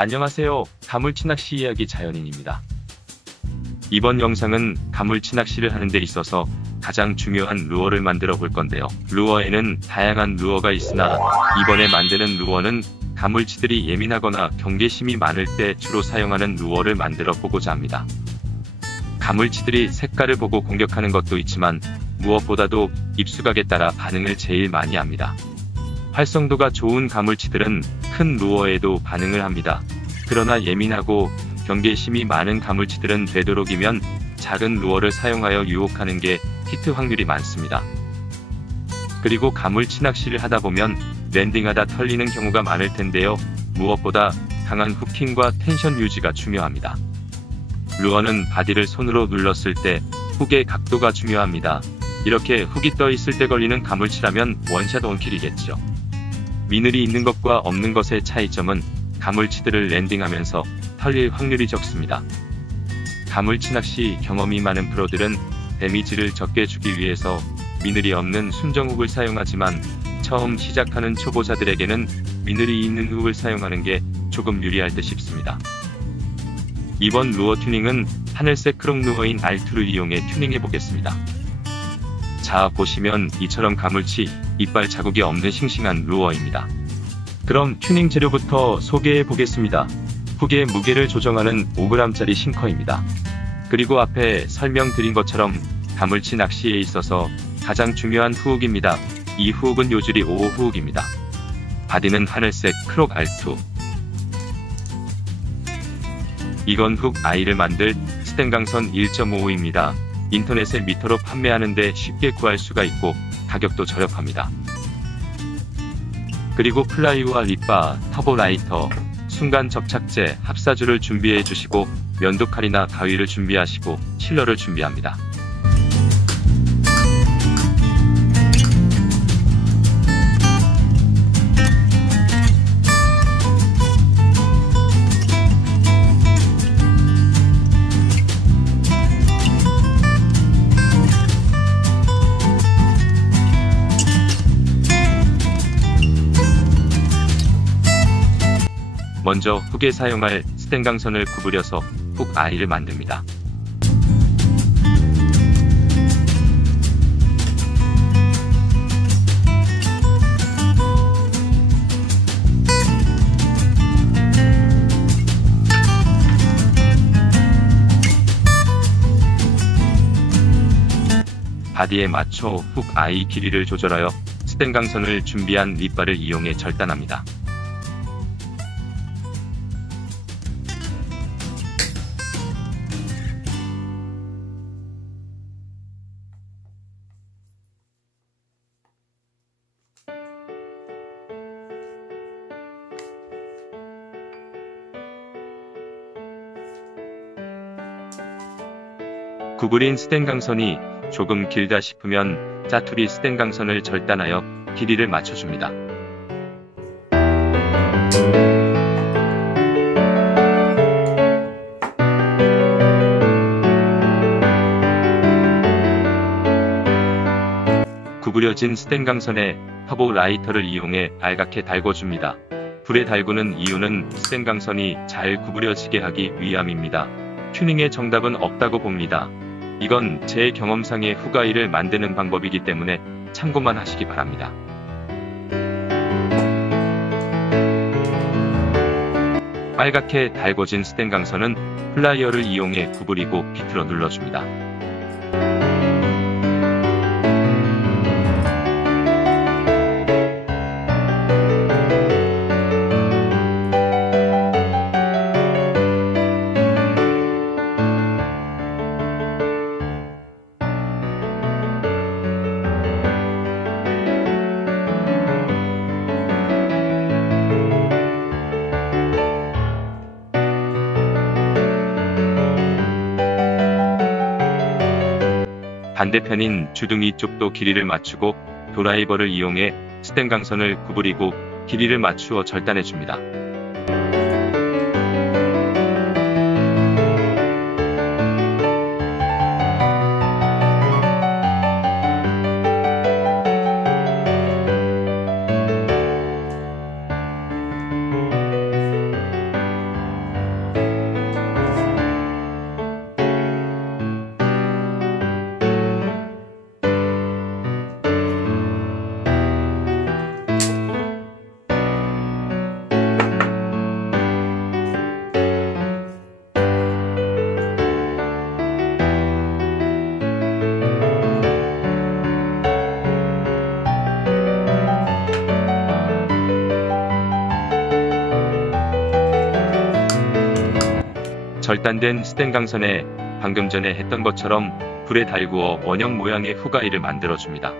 안녕하세요. 가물치 낚시 이야기 자연인입니다. 이번 영상은 가물치 낚시를 하는 데 있어서 가장 중요한 루어를 만들어 볼 건데요. 루어에는 다양한 루어가 있으나 이번에 만드는 루어는 가물치들이 예민하거나 경계심이 많을 때 주로 사용하는 루어를 만들어 보고자 합니다. 가물치들이 색깔을 보고 공격하는 것도 있지만 무엇보다도 입수각에 따라 반응을 제일 많이 합니다. 활성도가 좋은 가물치들은 큰 루어에도 반응을 합니다. 그러나 예민하고 경계심이 많은 가물치들은 되도록이면 작은 루어를 사용하여 유혹하는 게 히트 확률이 많습니다. 그리고 가물치 낚시를 하다 보면 랜딩하다 털리는 경우가 많을 텐데요. 무엇보다 강한 후킹과 텐션 유지가 중요합니다. 루어는 바디를 손으로 눌렀을 때 훅의 각도가 중요합니다. 이렇게 훅이 떠 있을 때 걸리는 가물치라면 원샷 원킬이겠죠. 미늘이 있는 것과 없는 것의 차이점은 가물치들을 랜딩하면서 털릴 확률이 적습니다. 가물치 낚시 경험이 많은 프로들은 데미지를 적게 주기 위해서 미늘이 없는 순정훅을 사용하지만 처음 시작하는 초보자들에게는 미늘이 있는 훅을 사용하는 게 조금 유리할 듯 싶습니다. 이번 루어 튜닝은 하늘색 크롭 루어인 R2를 이용해 튜닝해 보겠습니다. 자, 보시면 이처럼 가물치 이빨 자국이 없는 싱싱한 루어입니다. 그럼 튜닝 재료부터 소개해 보겠습니다. 훅의 무게를 조정하는 5g짜리 싱커입니다. 그리고 앞에 설명드린 것처럼 가물치 낚시에 있어서 가장 중요한 후욱입니다. 이 후욱은 요줄이 5호 후욱입니다. 바디는 하늘색 크롭 R2. 이건 훅 I를 만들 스텐강선 1.55입니다. 인터넷에 미터로 판매하는데 쉽게 구할 수가 있고 가격도 저렴합니다. 그리고 플라이와 립바, 터보 라이터, 순간 접착제, 합사줄을 준비해 주시고 면도칼이나 가위를 준비하시고 실러를 준비합니다. 먼저 훅에 사용할 스텐강선을 구부려서 훅 I를 만듭니다. 바디에 맞춰 훅 I 길이를 조절하여 스텐강선을 준비한 립바를 이용해 절단합니다. 구부린 스텐강선이 조금 길다 싶으면 짜투리 스텐강선을 절단하여 길이를 맞춰줍니다. 구부려진 스텐강선에 터보 라이터를 이용해 알갛게 달궈줍니다. 불에 달구는 이유는 스텐강선이 잘 구부려지게 하기 위함입니다. 튜닝의 정답은 없다고 봅니다. 이건 제 경험상의 훅 I를 만드는 방법이기 때문에 참고만 하시기 바랍니다. 빨갛게 달궈진 스텐강선은 플라이어를 이용해 구부리고 비틀어 눌러줍니다. 반대편인 주둥이 쪽도 길이를 맞추고 드라이버를 이용해 스텐강선을 구부리고 길이를 맞추어 절단해줍니다. 절단된 스텐강선에 방금 전에 했던 것처럼 불에 달구어 원형 모양의 후가이를 만들어줍니다.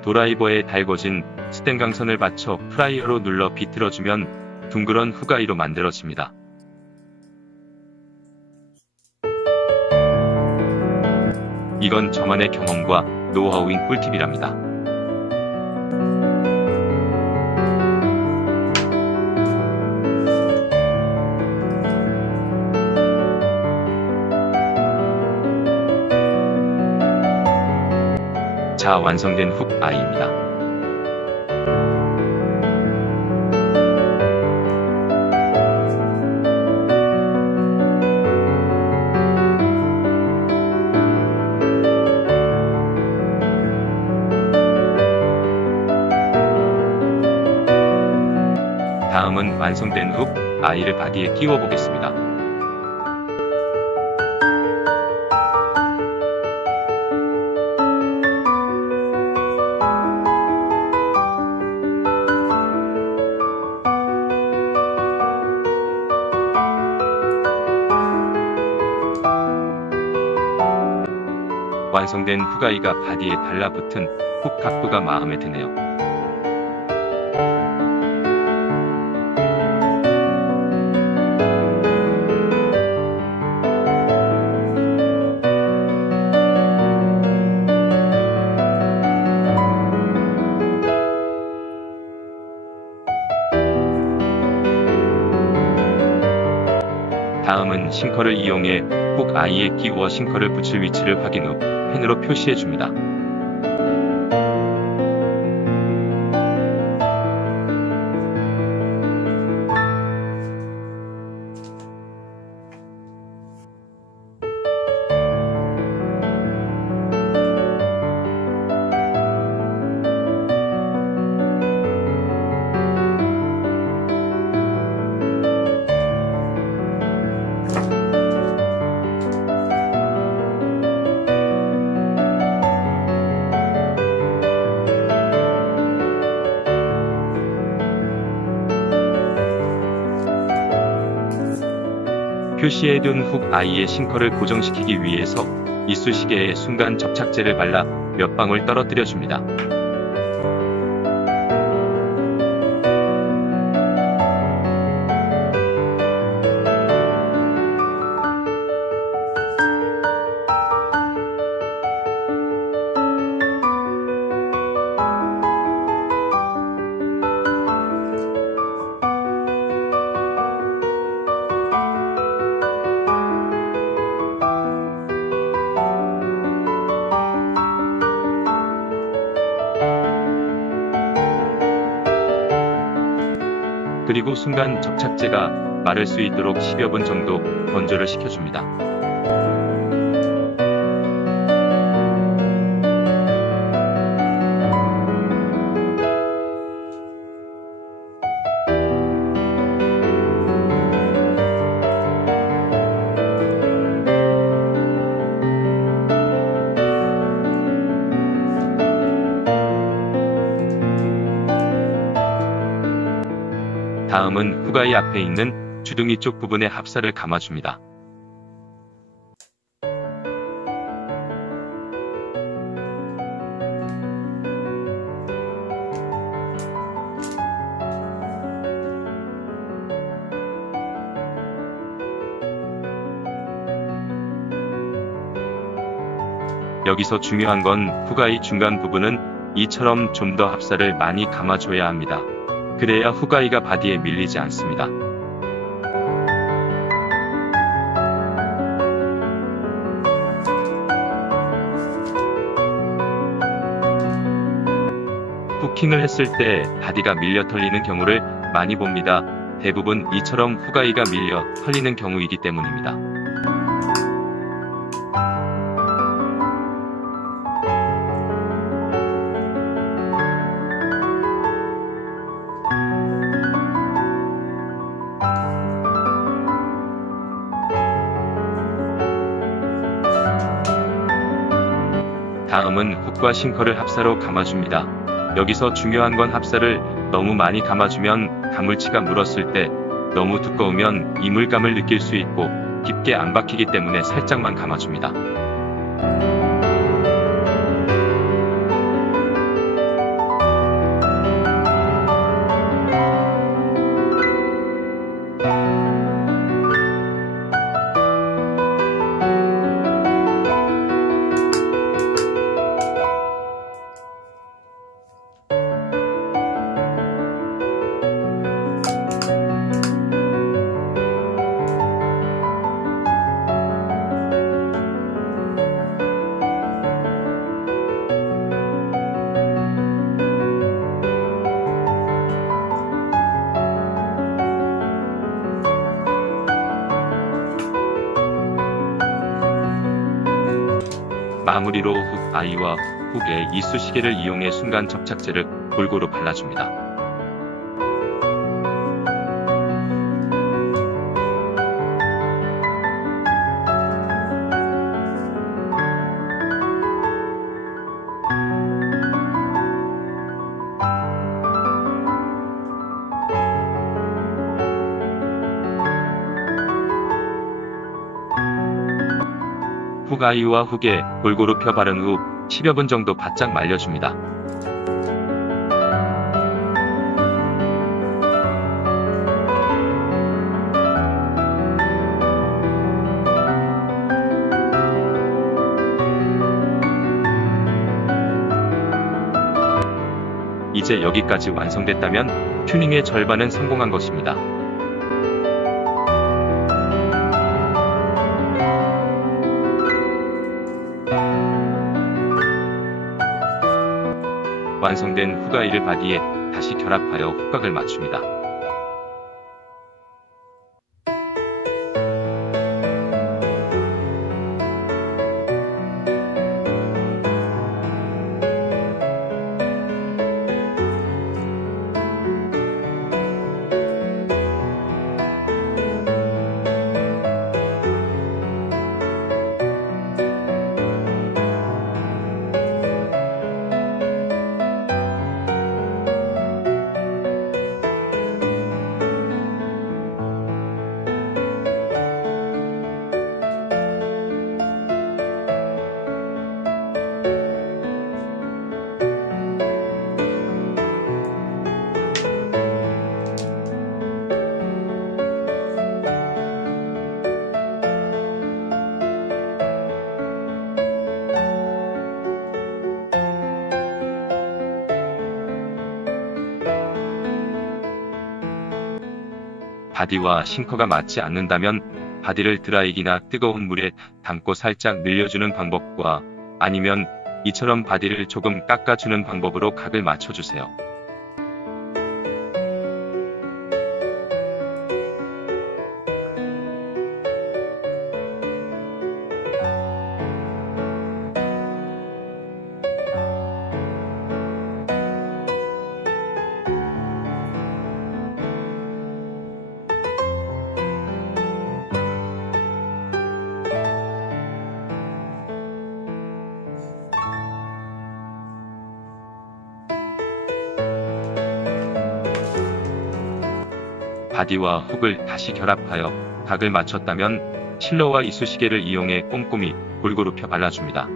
드라이버에 달궈진 스텐강선을 받쳐 프라이어로 눌러 비틀어주면 둥그런 후가이로 만들어집니다. 이건 저만의 경험과 노하우인 꿀팁이랍니다. 자, 완성된 훅아이입니다. 다음은 완성된 훅 아이를 바디에 끼워 보겠습니다. 완성된 훅아이가 바디에 달라붙은 훅 각도가 마음에 드네요. 다음은 싱커를 이용해 훅 아이에 끼워 싱커를 붙일 위치를 확인 후 펜으로 표시해 줍니다. 표시해둔 훅 아이의 싱커를 고정시키기 위해서 이쑤시개에 순간 접착제를 발라 몇 방울 떨어뜨려 줍니다. 그리고 순간 접착제가 마를 수 있도록 10여 분 정도 건조를 시켜줍니다. 다음은 훅아이 앞에 있는 주둥이 쪽 부분에 합사를 감아줍니다. 여기서 중요한 건 훅아이 중간 부분은 이처럼 좀 더 합사를 많이 감아줘야 합니다. 그래야 훅아이가 바디에 밀리지 않습니다. 후킹을 했을 때 바디가 밀려 털리는 경우를 많이 봅니다. 대부분 이처럼 훅아이가 밀려 털리는 경우이기 때문입니다. 다음은 훅 흙과 싱커를 합사로 감아줍니다. 여기서 중요한 건 합사를 너무 많이 감아주면 가물치가 물었을 때 너무 두꺼우면 이물감을 느낄 수 있고 깊게 안 박히기 때문에 살짝만 감아줍니다. 마무리로 훅 아이와 훅의 이쑤시개를 이용해 순간 접착제를 골고루 발라줍니다. 훅 아이와 훅에 골고루 펴 바른 후 10여 분 정도 바짝 말려줍니다. 이제 여기까지 완성됐다면 튜닝의 절반은 성공한 것입니다. 완성된 훅아이를 바디에 다시 결합하여 훅각을 맞춥니다. 바디와 싱커가 맞지 않는다면 바디를 드라이기나 뜨거운 물에 담고 살짝 늘려주는 방법과 아니면 이처럼 바디를 조금 깎아주는 방법으로 각을 맞춰주세요. 바디와 훅을 다시 결합하여 각을 맞췄다면 실러와 이쑤시개를 이용해 꼼꼼히 골고루 펴 발라줍니다.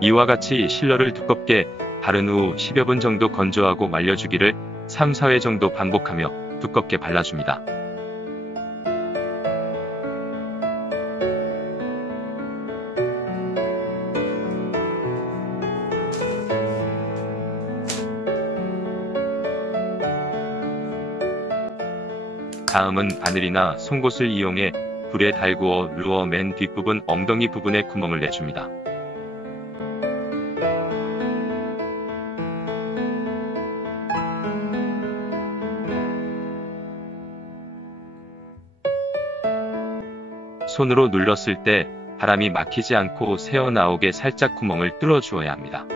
이와 같이 실러를 두껍게 바른 후 10여 분 정도 건조하고 말려주기를 3, 4회 정도 반복하며 두껍게 발라줍니다. 다음은 바늘이나 송곳을 이용해 불에 달구어 루어 맨 뒷부분 엉덩이 부분에 구멍을 내줍니다. 손으로 눌렀을 때 바람이 막히지 않고 새어나오게 살짝 구멍을 뚫어 주어야 합니다.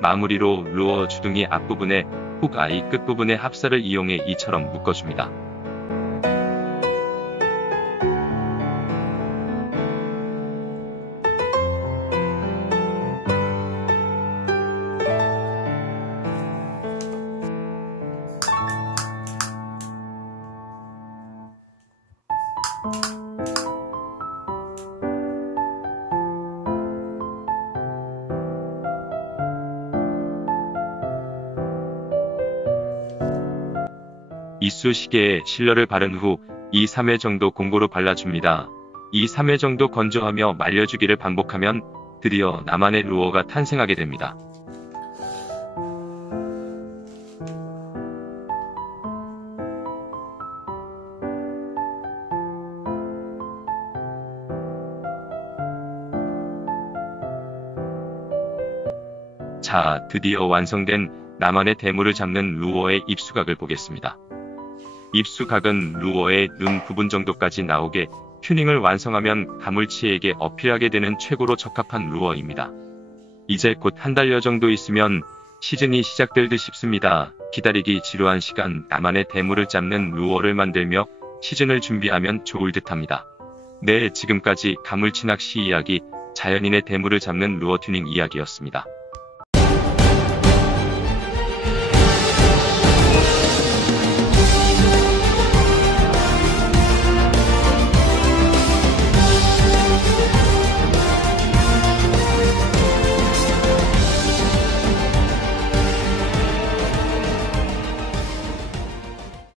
마무리로 루어 주둥이 앞부분에 훅 아이 끝부분의 합사를 이용해 이처럼 묶어줍니다. 이쑤시개에 실러를 바른 후 2-3회 정도 공고로 발라줍니다. 2-3회 정도 건조하며 말려주기를 반복하면 드디어 나만의 루어가 탄생하게 됩니다. 자, 드디어 완성된 나만의 대물을 잡는 루어의 입수각을 보겠습니다. 입수각은 루어의 눈 부분 정도까지 나오게 튜닝을 완성하면 가물치에게 어필하게 되는 최고로 적합한 루어입니다. 이제 곧 한 달여 정도 있으면 시즌이 시작될 듯 싶습니다. 기다리기 지루한 시간 나만의 대물을 잡는 루어를 만들며 시즌을 준비하면 좋을 듯합니다. 네, 지금까지 가물치 낚시 이야기, 자연인의 대물을 잡는 루어 튜닝 이야기였습니다.